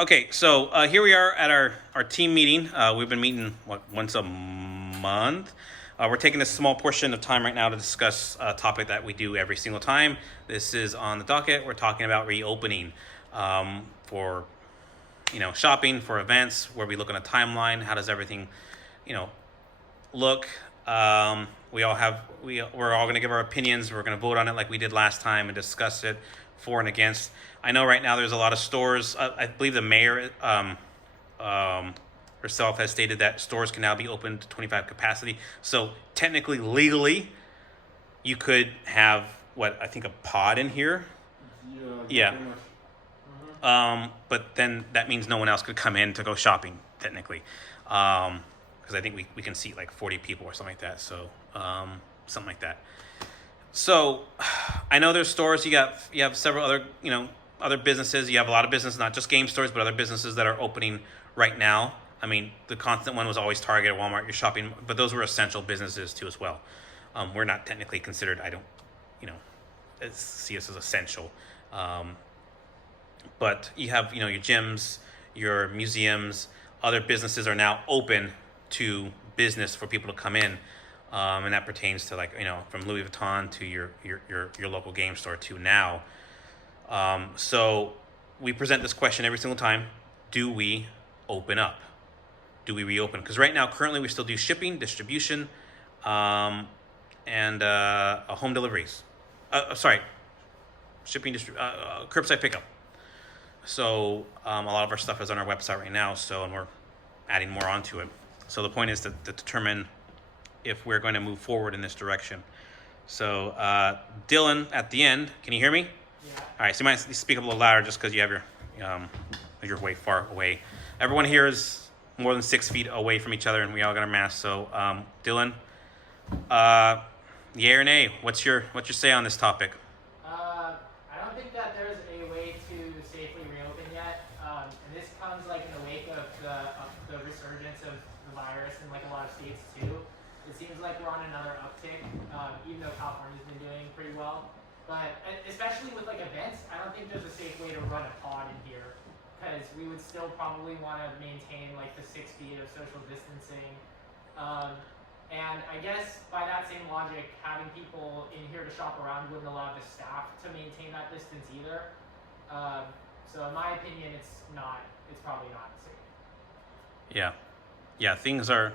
Okay, so here we are at our team meeting. We've been meeting once a month. We're taking a small portion of time right now to discuss a topic that we do every single time. This is on the docket. We're talking about reopening for shopping, for events, where we look on a timeline. How does everything look? We're all going to give our opinions. We're going to vote on it like we did last time and discuss it for and against. I know right now there's a lot of stores. I believe the mayor herself has stated that stores can now be open to 25 capacity. So technically, legally, you could have I think a pod in here. Yeah. Pretty much. But then that means no one else could come in to go shopping technically, because I think we can seat like 40 people or something like that. So something like that. So I know there's stores. You have several other other businesses. You have a lot of businesses, not just game stores, but other businesses that are opening right now. I mean, the constant one was always Target or Walmart. You're shopping, but those were essential businesses too as well. We're not technically considered. I don't, see us as essential. But you have your gyms, your museums, other businesses are now open to business for people to come in, and that pertains to from Louis Vuitton to your local game store to now. So we present this question every single time: do we open up? Do we reopen? Because right now, currently, we still do shipping, distribution, and home deliveries. Shipping, curbside pickup. So a lot of our stuff is on our website right now. And we're adding more onto it. So the point is to determine if we're going to move forward in this direction. So Dylan, at the end, can you hear me? Yeah. All right. So you might speak up a little louder just because you have you're way far away. Everyone here is more than 6 feet away from each other, and we all got our masks. So Dylan, yay or nay? What's your say on this topic? I don't think that there's a way to safely reopen yet, and this comes in the wake of the resurgence of the virus in a lot of states too. It seems like we're on another uptick, even though California's been doing pretty well. But especially with events, I don't think there's a safe way to run a pod in here, because we would still probably want to maintain the 6 feet of social distancing. And I guess by that same logic, having people in here to shop around wouldn't allow the staff to maintain that distance either. So in my opinion, it's probably not safe. Yeah, things are.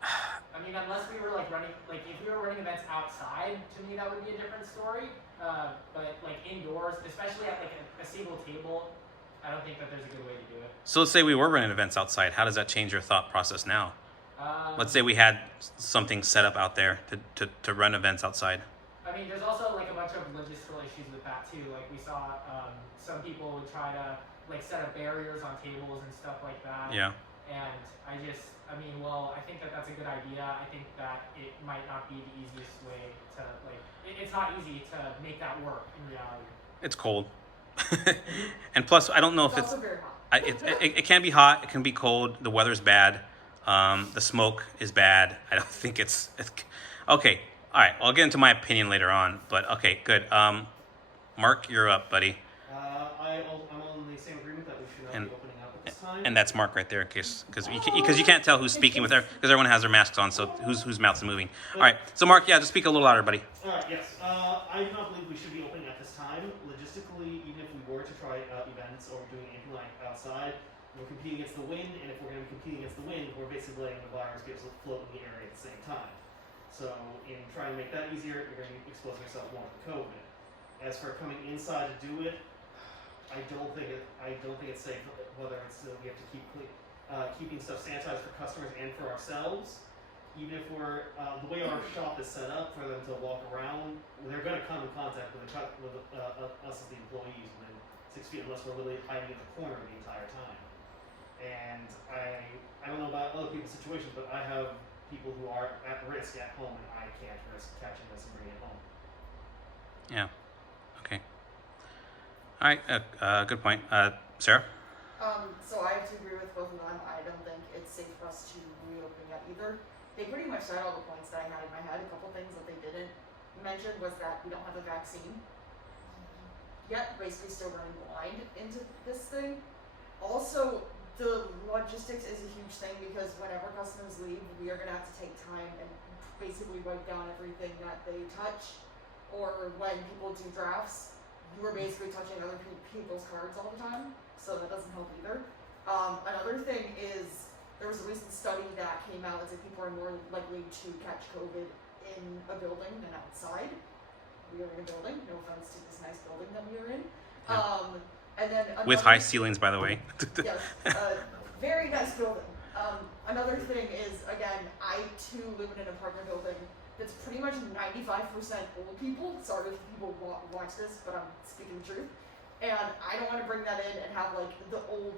I mean, unless we were running, if we were running events outside, to me that would be a different story. But indoors, especially at a single table, I don't think that there's a good way to do it. So let's say we were running events outside. How does that change your thought process now? Let's say we had something set up out there to run events outside. I mean, there's also a bunch of logistical issues with that too. We saw some people would try to set up barriers on tables and stuff like that. Yeah. And I think that that's a good idea. I think that it might not be the easiest way to it's not easy to make that work in reality. It's cold, and plus I don't know if It's also very hot. it can be hot. It can be cold. The weather's bad. The smoke is bad. I don't think it's okay. All right, I'll get into my opinion later on. But okay, good. Mark, you're up, buddy. I'm on the same agreement that we should not be opening up at this time. And that's Mark right there, because you can't tell who's speaking with her, because everyone has their masks on, so whose mouth is moving. All right, so Mark, just speak a little louder, buddy. All right, yes. I do not believe we should be opening at this time. Logistically, even if we were to try events or doing anything outside, we're competing against the wind, and if we're going to be competing against the wind, we're basically letting the virus be able to float in the area at the same time. So, in trying to make that easier, you're going to be exposing yourself more to COVID. As for coming inside to do it, I don't think it's safe. Whether it's we have to keep keeping stuff sanitized for customers and for ourselves. Even if we're the way our shop is set up for them to walk around, they're going to come in contact with us as the employees within 6 feet, unless we're literally hiding in the corner the entire time. And I don't know about other people's situations, but I have people who are at risk at home, and I can't risk catching this and bringing it home. Yeah. Okay. All right. Good point. Sarah? So I have to agree with both of them. I don't think it's safe for us to reopen yet either. They pretty much said all the points that I had in my head. A couple things that they didn't mention was that we don't have a vaccine yet, basically still running blind into this thing. Also, the logistics is a huge thing because whenever customers leave, we are gonna have to take time and basically wipe down everything that they touch. Or when people do drafts, you are basically touching other people's cards all the time, so that doesn't help either. Another thing is there was a recent study that came out that said people are more likely to catch COVID in a building than outside. We are in a building, no offense to this nice building that we are in. And then With high ceilings, by the way. Yes, very nice building. Another thing is, again, I too live in an apartment building that's pretty much 95% old people. Sorry if people watch this, but I'm speaking the truth. And I don't want to bring that in and have like the old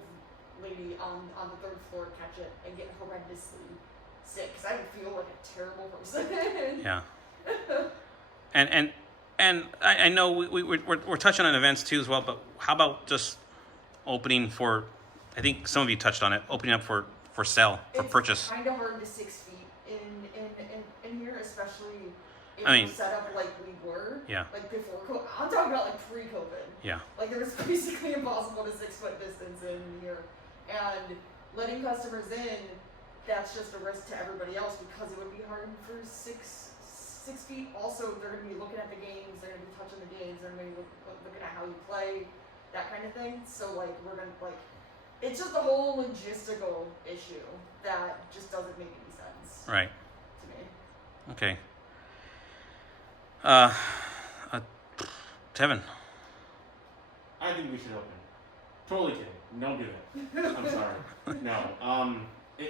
lady on the third floor catch it and get horrendously sick, because I would feel like a terrible person. Yeah. And I know we're touching on events too as well, but how about just opening for, I think some of you touched on it, opening up for sale, for purchase. It's kind of hard to 6 feet in here, especially if I mean, we're set up like we were. Yeah. Like before COVID. I'm talking about like pre-COVID. Yeah. Like it was basically impossible to 6 foot distance in here. And letting customers in, that's just a risk to everybody else because it would be hard for 6 feet. Also, they're going to be looking at the games, they're going to be touching the games, they're going to be looking at how you play, that kind of thing. So like we're going to like, it's just a whole logistical issue that just doesn't make any sense. Right. To me. Okay. Tevin. I think we should open. Totally kidding. Don't do that. I'm sorry. No.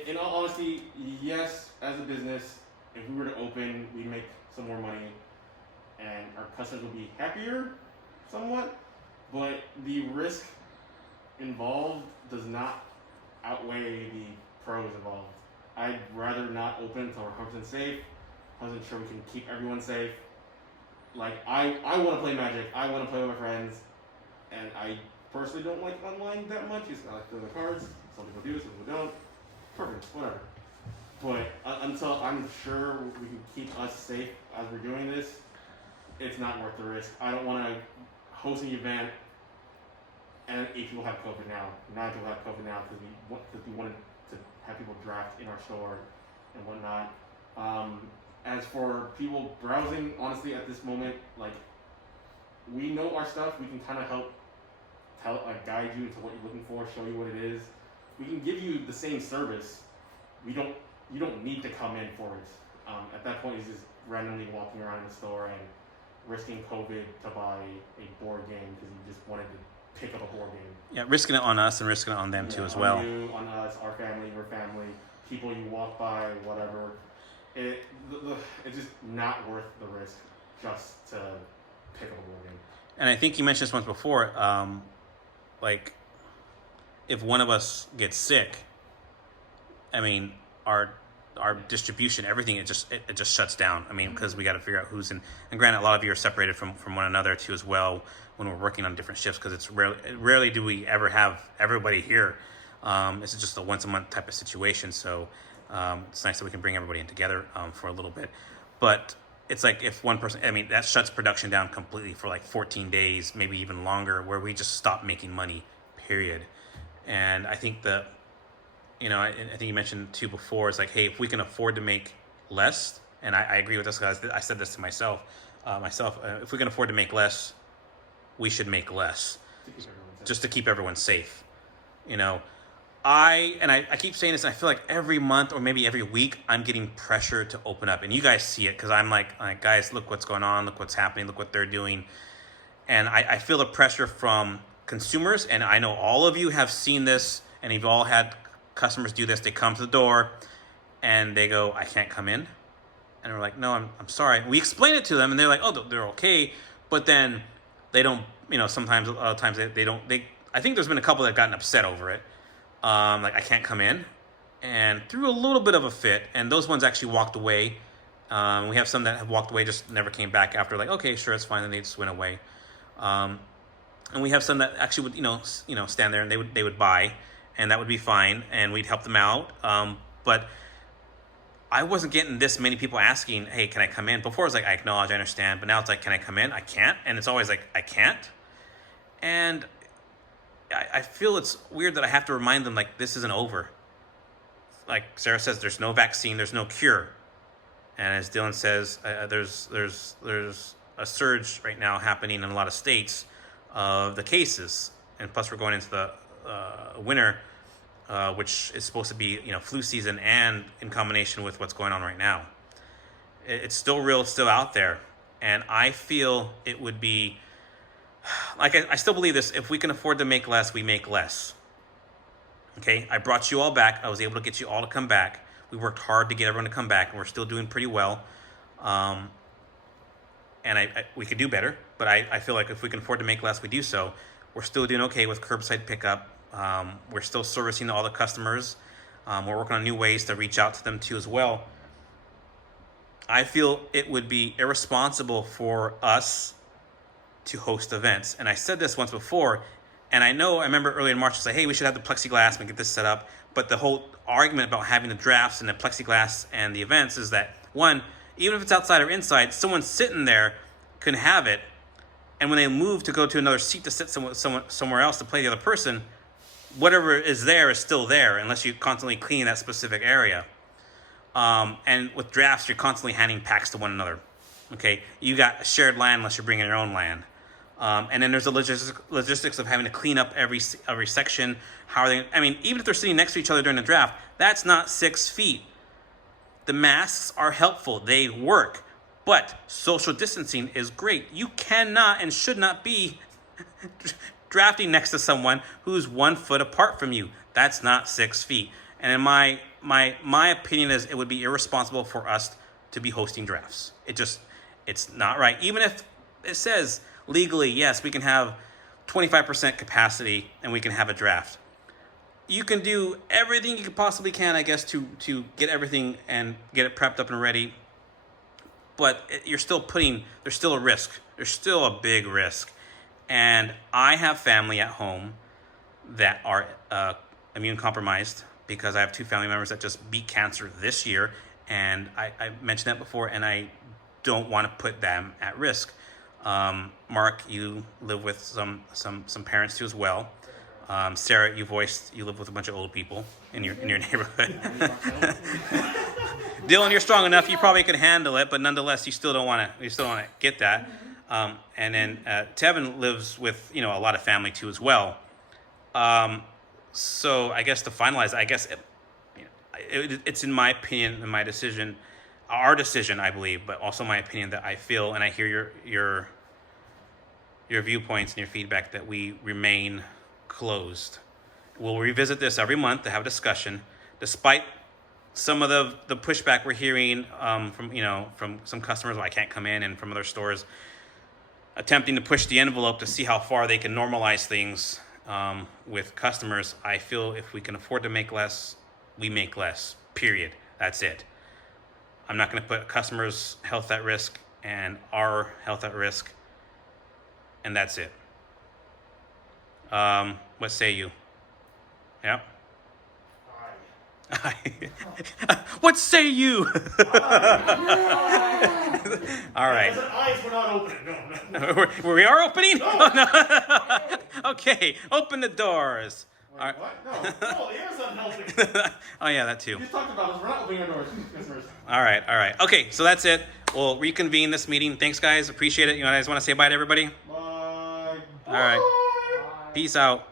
In all honesty, yes, as a business, if we were to open, we'd make some more money and our customers would be happier somewhat, but the risk involved does not outweigh the pros involved. I'd rather not open until we're 100% safe, 100% sure we can keep everyone safe. Like, I want to play Magic, I want to play with my friends, and I personally don't like online that much. I like playing the cards. Some people do, some people don't. Perfect, whatever. But until I'm sure we can keep us safe as we're doing this, it's not worth the risk. I don't want to host an event and 8 people have COVID now, 9 people have COVID now because we wanted to have people draft in our store and whatnot. As for people browsing, honestly, at this moment, like, we know our stuff. We can kind of help guide you into what you're looking for, show you what it is. We can give you the same service. You don't need to come in for it. At that point, it's just randomly walking around the store and risking COVID to buy a board game because you just wanted to pick up a board game. Yeah, risking it on us and risking it on them too as well. On you, on us, our family, your family, people you walk by, whatever. It's just not worth the risk just to pick up a board game. And I think you mentioned this once before. Like, if one of us gets sick, I mean, our distribution, everything, it just shuts down. I mean, because we got to figure out who's in. And granted, a lot of you are separated from one another too as well when we're working on different shifts because it's rarely do we ever have everybody here. It's just a once a month type of situation. So it's nice that we can bring everybody in together for a little bit. But it's like if one person, I mean, that shuts production down completely for like 14 days, maybe even longer, where we just stop making money, period. And I think I think you mentioned too before, it's like, hey, if we can afford to make less, and I agree with this guys, I said this to myself, if we can afford to make less, we should make less, just to keep everyone safe. I keep saying this, and I feel like every month or maybe every week I'm getting pressure to open up, and you guys see it because I'm like, guys, look what's going on, look what's happening, look what they're doing, and I feel the pressure from consumers, and I know all of you have seen this, and you've all had customers do this. They come to the door, and they go, "I can't come in," and we're like, "No, I'm sorry." We explain it to them, and they're like, "Oh, they're okay," but then they don't. Sometimes a lot of times they don't. I think there's been a couple that have gotten upset over it. Like, I can't come in, and threw a little bit of a fit, and those ones actually walked away. We have some that have walked away, just never came back after, like, okay, sure, it's fine, and they just went away. And we have some that actually would, stand there and they would buy, and that would be fine, and we'd help them out. But I wasn't getting this many people asking, hey, can I come in? Before it was like, I acknowledge, I understand, but now it's like, can I come in? I can't, and it's always like, I can't. And I feel it's weird that I have to remind them like this isn't over. Like Sarah says, there's no vaccine, there's no cure, and as Dylan says, there's a surge right now happening in a lot of states of the cases, and plus we're going into the winter, which is supposed to be flu season, and in combination with what's going on right now, it's still real, it's still out there, and I feel it would be like I still believe this: if we can afford to make less, we make less. Okay, I brought you all back. I was able to get you all to come back. We worked hard to get everyone to come back, and we're still doing pretty well. And we could do better, but I feel like if we can afford to make less, we do so. We're still doing okay with curbside pickup. We're still servicing all the customers. We're working on new ways to reach out to them too as well. I feel it would be irresponsible for us to host events. And I said this once before, and I remember early in March to say, hey, we should have the plexiglass and get this set up. But the whole argument about having the drafts and the plexiglass and the events is that, one, even if it's outside or inside, someone sitting there can have it. And when they move to go to another seat to sit somewhere else to play the other person, whatever is there is still there unless you constantly clean that specific area. And with drafts, you're constantly handing packs to one another. Okay, you got shared land unless you're bringing your own land. And then there's the logistics of having to clean up every section. How are they? I mean, even if they're sitting next to each other during the draft, that's not 6 feet. The masks are helpful; they work, but social distancing is great. You cannot and should not be drafting next to someone who's 1 foot apart from you. That's not 6 feet. And in my opinion is it would be irresponsible for us to be hosting drafts. It's not right. Even if it says legally, yes, we can have 25% capacity and we can have a draft. You can do everything you possibly can, I guess, to get everything and get it prepped up and ready. But there's still a risk. There's still a big risk. And I have family at home that are immune compromised because I have 2 family members that just beat cancer this year. And I mentioned that before, and I don't want to put them at risk. Mark, you live with some parents too as well. Sarah, you live with a bunch of old people in your neighborhood. Dylan, you're strong enough; you probably could handle it, but nonetheless, you still don't want to get that. And then Tevin lives with a lot of family too as well. So I guess to finalize, it's in my opinion and my decision. Our decision, I believe, but also my opinion that I feel, and I hear your viewpoints and your feedback, that we remain closed. We'll revisit this every month to have a discussion, despite some of the pushback we're hearing from some customers where I can't come in, and from other stores attempting to push the envelope to see how far they can normalize things with customers. I feel if we can afford to make less, we make less. Period. That's it. I'm not going to put customers' health at risk and our health at risk, and that's it. What say you? Yep. What say you? All right. The eyes were not opening. No. We are opening? No. Oh, no. Okay, open the doors. Wait, All right. what? No. No, the air's unhealthy. Oh, yeah, that too. You just talked about this. We're not opening our doors, customers. All right. Okay, so that's it. We'll reconvene this meeting. Thanks, guys. Appreciate it. You guys want to say bye to everybody? Bye. All right. Peace out.